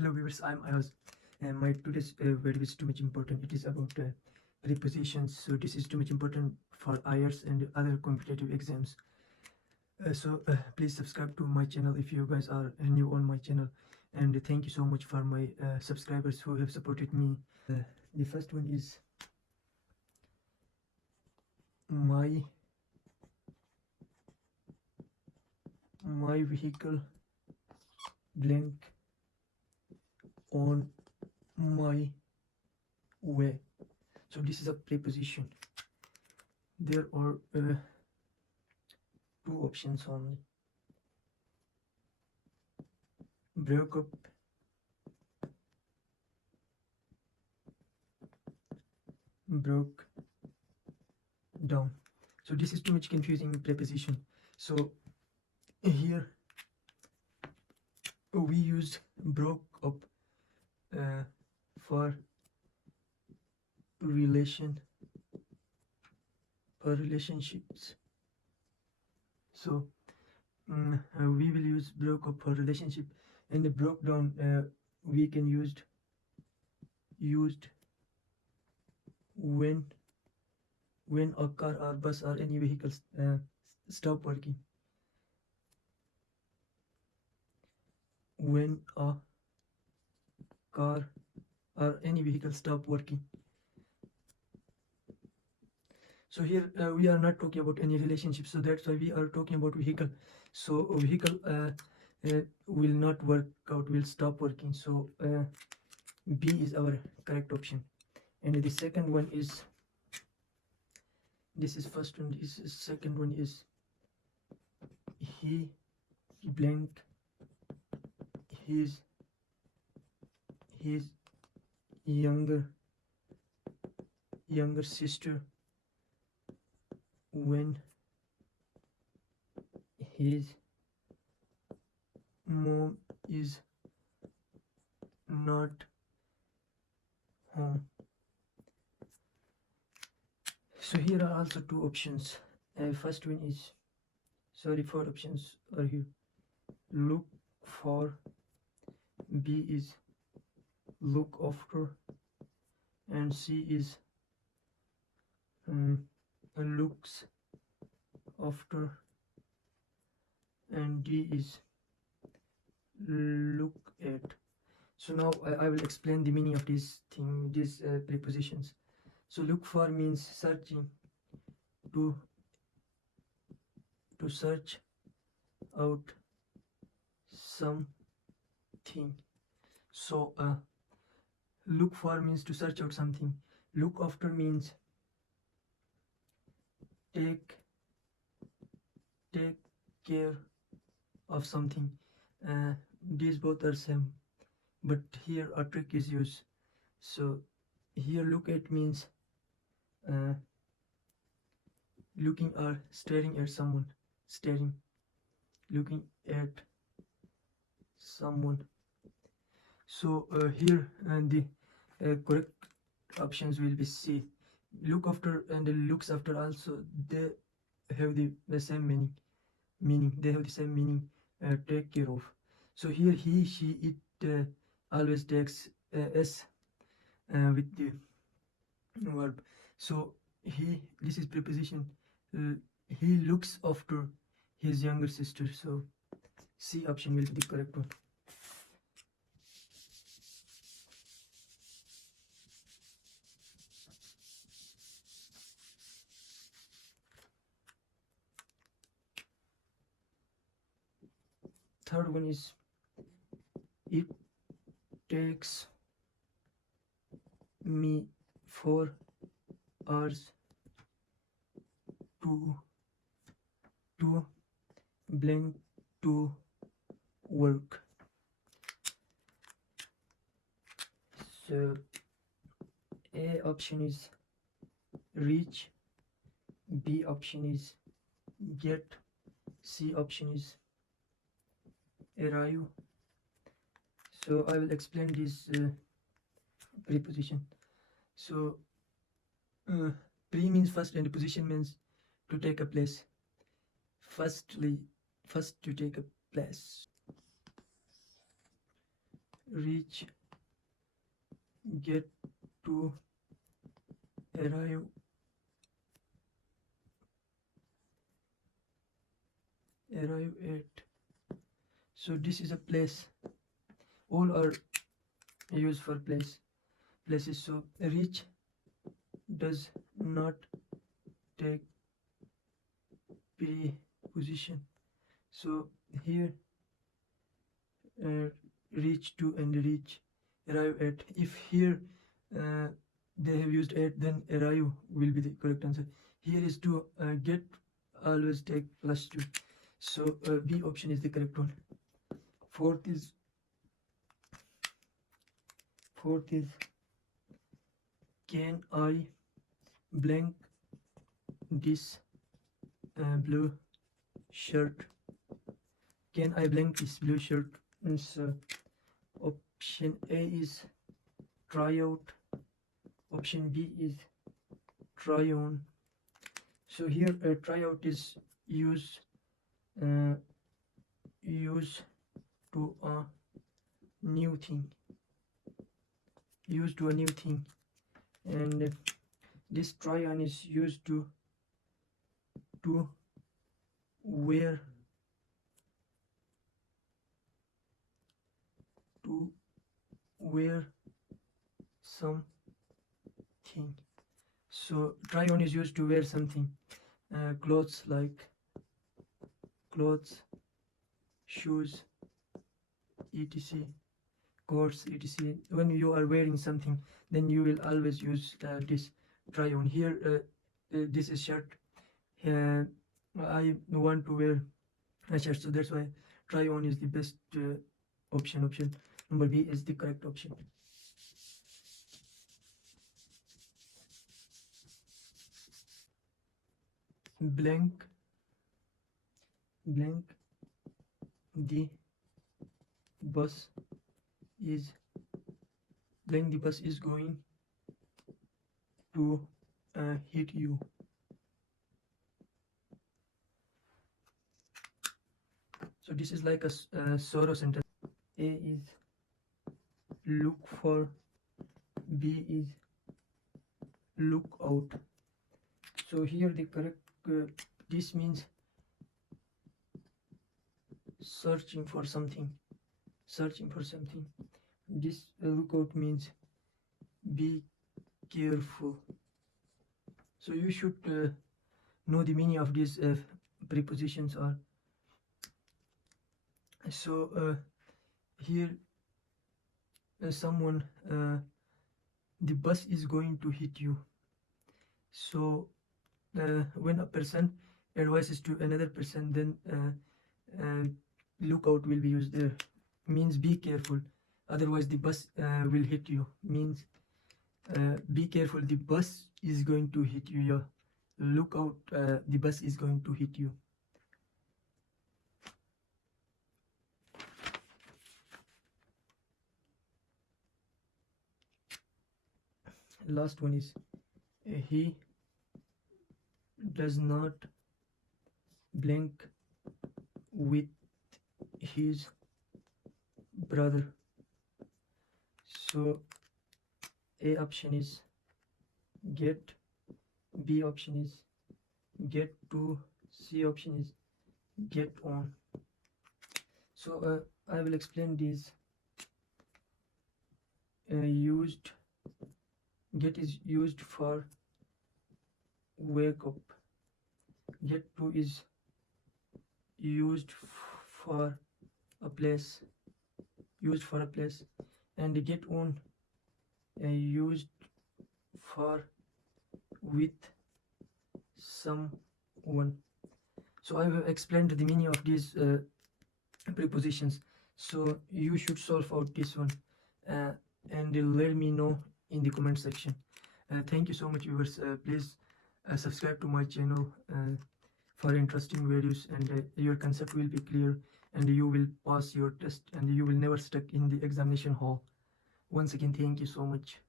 Hello viewers, I'm Ayaz, and my today's video is too much important. It is about prepositions. So this is too much important for IELTS and other competitive exams. Please subscribe to my channel if you guys are new on my channel, and thank you so much for my subscribers who have supported me. The first one is my vehicle blank on my way. So this is a preposition. There are two options only: broke up, broke down. So this is too much confusing preposition. So here we used broke up for relationships. So we will use broke up for relationship, and the broke down we can used when a car or bus or any vehicles stop working. When a car or any vehicle stop working. So here we are not talking about any relationship, so that's why we are talking about vehicle. So vehicle will not work out, will stop working. So B is our correct option. And the second one is, this is first one, this is second one is he blank his younger sister when his mom is not home. So here are also two options. First one is, four options are here: look for, B is look after, and C is looks after, and D is look at. So now I will explain the meaning of these prepositions. So look for means searching, to search out something. So look for means to search out something. Look after means take care of something. These both are same, but here a trick is used. So here look at means looking or staring at someone, looking at someone. So here and the correct options will be C. Look after and the looks after also, they have the same meaning. They have the same meaning, take care of. So here he, she, it always takes S with the verb. So this is preposition. He looks after his younger sister. So C option will be the correct one. Third one is, it takes me 4 hours to blank to work. So A option is reach, B option is get, C option is arrive. So I will explain this preposition. So pre means first, and position means to take a place. First to take a place. reach, get to, arrive, at. So this is a place. All are used for places. So reach does not take preposition. So here reach to and reach, arrive at. If here they have used at, then arrive will be the correct answer. Here is to get, always take +2. So B option is the correct one. Fourth is can I blank this blue shirt? Can I blank this blue shirt? So option A is try out, option B is try on. So here try out is used to a new thing, and this try on is used to wear something. So try on is used to wear something, clothes, like clothes, shoes, etc., coats, etc. When you are wearing something, then you will always use this try on. Here this is shirt. I want to wear a shirt, so that's why try on is the best option. Option number B is the correct option. Blank the bus is going to hit you. So this is like a sorrow sentence. A is look for, B is look out. So here the correct this means searching for something. This look out means be careful. So you should know the meaning of these prepositions are. So here someone the bus is going to hit you. So when a person advises to another person, then look out will be used there. Means be careful, otherwise the bus will hit you. Means be careful, the bus is going to hit you. Yeah. Look out, the bus is going to hit you. Last one is he does not blank with his brother. So A option is get, B option is get to, C option is get on. So I will explain these. Get is used for wake up. Get to is used for a place, and get on used for with someone. So I have explained the meaning of these prepositions. So you should solve out this one and let me know in the comment section. Thank you so much, viewers. Please subscribe to my channel for interesting videos, and your concept will be clear, and you will pass your test, and you will never stuck in the examination hall. Once again, thank you so much.